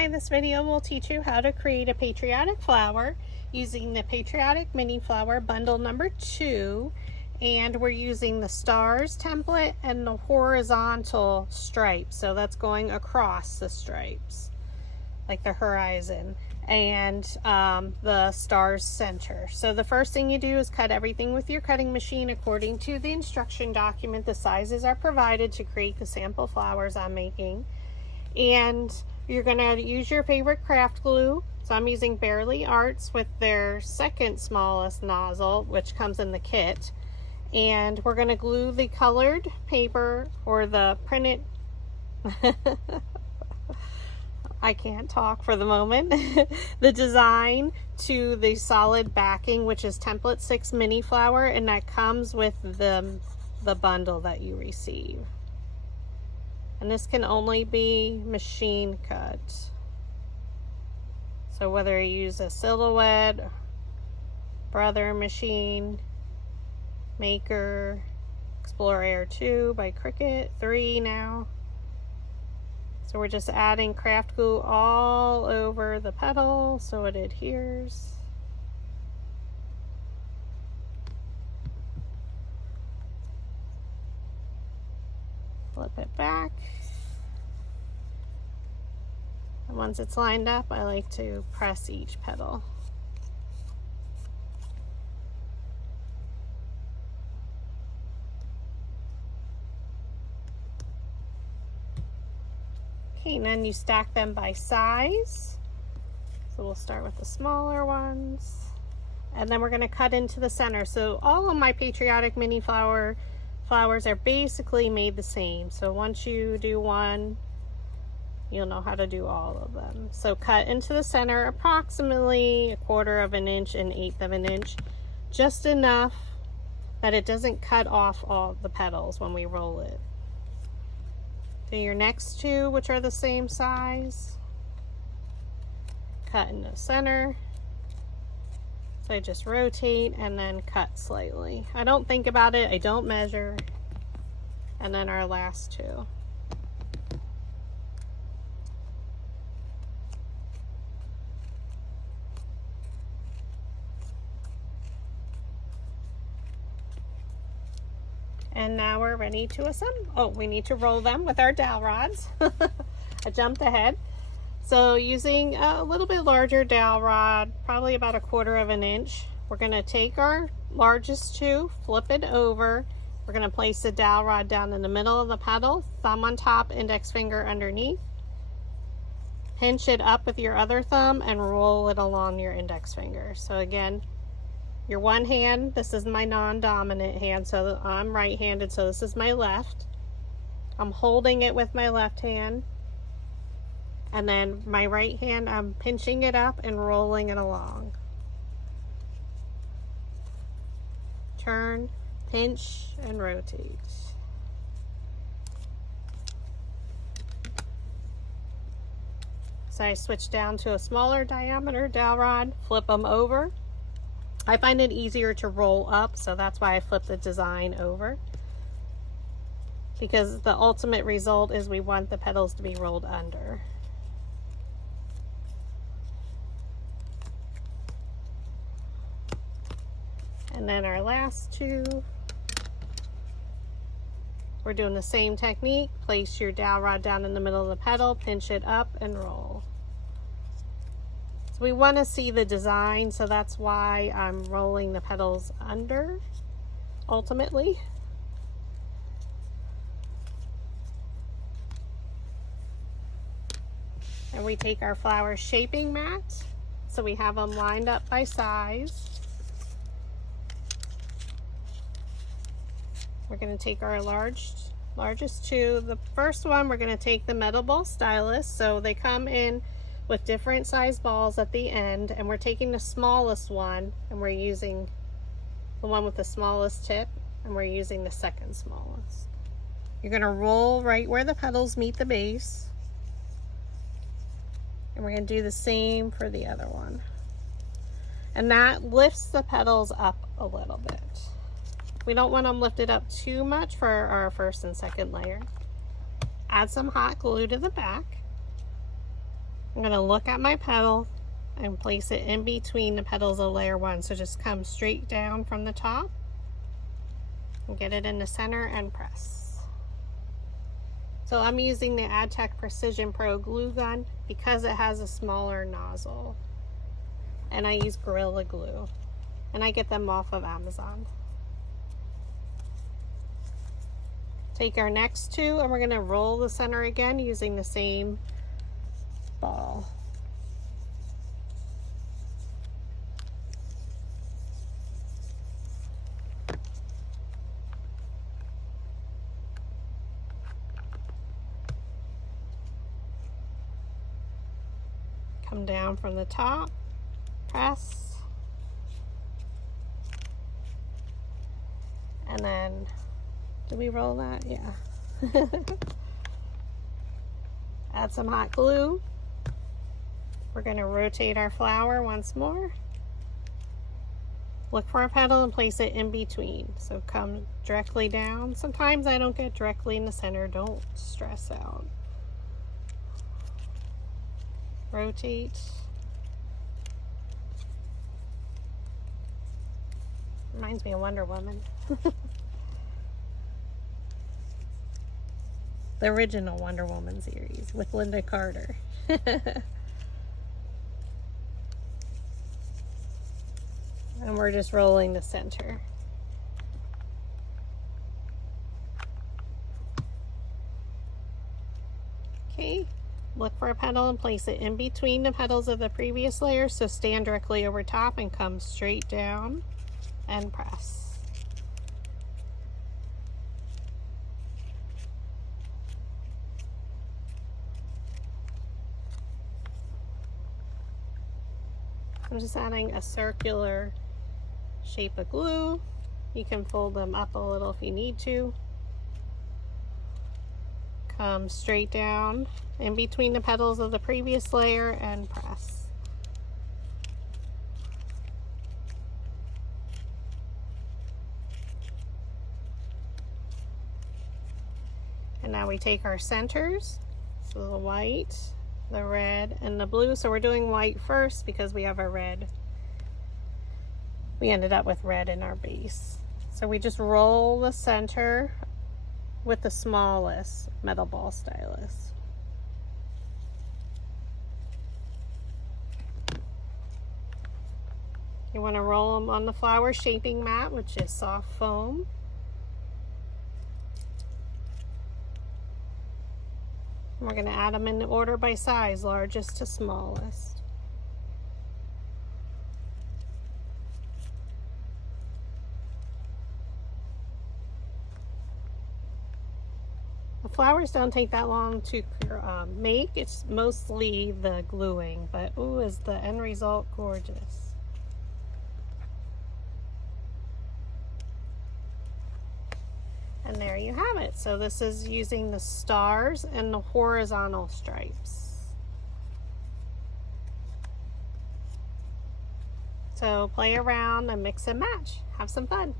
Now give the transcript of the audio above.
Hi, this video will teach you how to create a patriotic flower using the Patriotic Mini Flower Bundle number 2, and we're using the stars template and the horizontal stripes, so that's going across the stripes like the horizon, and the stars center. So the first thing you do is cut everything with your cutting machine according to the instruction document. The sizes are provided to create the sample flowers I'm making, and you're going to use your favorite craft glue. So I'm using Barely Arts with their second smallest nozzle, which comes in the kit. And we're going to glue the colored paper or the printed I can't talk for the moment the design to the solid backing, which is template 6 mini flower, and that comes with the bundle that you receive. And this can only be machine cut. So whether you use a Silhouette, Brother machine, Maker, Explorer Air 2 by Cricut, 3 now. So we're just adding craft glue all over the petal so it adheres. Flip it back. And once it's lined up, I like to press each petal. Okay, and then you stack them by size. So we'll start with the smaller ones. And then we're going to cut into the center. So all of my Patriotic Mini flowers are basically made the same. So once you do one, you'll know how to do all of them. So cut into the center approximately 1/4 of an inch and 1/8 of an inch, just enough that it doesn't cut off all the petals when we roll it. Do your next two, which are the same size, cut in the center. So I just rotate and then cut slightly. I don't think about it, I don't measure. And then our last two. And now we're ready to assemble. Oh, we need to roll them with our dowel rods. I jumped ahead. So using a little bit larger dowel rod, probably about 1/4 of an inch, we're going to take our largest two, flip it over. We're going to place the dowel rod down in the middle of the petal, thumb on top, index finger underneath. Pinch it up with your other thumb and roll it along your index finger. So again, your one hand, this is my non-dominant hand, so I'm right-handed, so this is my left. I'm holding it with my left hand. And then my right hand, I'm pinching it up and rolling it along. Turn, pinch, and rotate. So I switch down to a smaller diameter dowel rod, flip them over. I find it easier to roll up, so that's why I flip the design over. Because the ultimate result is we want the petals to be rolled under. And then our last two, we're doing the same technique. Place your dowel rod down in the middle of the petal, pinch it up, and roll. So we want to see the design, so that's why I'm rolling the petals under, ultimately. And we take our flower shaping mat, so we have them lined up by size. We're going to take our largest two. The first one, we're going to take the metal ball stylus. So they come in with different size balls at the end, and we're taking the smallest one, and we're using the one with the smallest tip, and we're using the second smallest. You're going to roll right where the petals meet the base, and we're going to do the same for the other one. And that lifts the petals up a little bit. We don't want them lifted up too much for our first and second layer. Add some hot glue to the back. And then our last two, I'm going to look at my petal and place it in between the petals of layer 1. So just come straight down from the top and get it in the center and press. So I'm using the AdTech Precision Pro glue gun because it has a smaller nozzle. And I use Gorilla Glue. And I get them off of Amazon. Take our next two and we're going to roll the center again using the same ball. Come down from the top, press, and then, did we roll that? Yeah. Add some hot glue. We're going to rotate our flower once more. Look for a petal and place it in between. So come directly down. Sometimes I don't get directly in the center. Don't stress out. Rotate. Reminds me of Wonder Woman. The original Wonder Woman series with Linda Carter. And we're just rolling the center. Okay, look for a petal and place it in between the petals of the previous layer. So stand directly over top and come straight down and press. I'm just adding a circular shape of glue. You can fold them up a little if you need to. Come straight down in between the petals of the previous layer and press. And now we take our centers, so the white, the red, and the blue. So we're doing white first because we have our red. We ended up with red in our base. So we just roll the center with the smallest metal ball stylus. You want to roll them on the flower shaping mat, which is soft foam. And we're going to add them in order by size, largest to smallest. The flowers don't take that long to make. It's mostly the gluing, but ooh, is the end result gorgeous. And there you have it. So this is using the stars and the horizontal stripes. So play around and mix and match. Have some fun.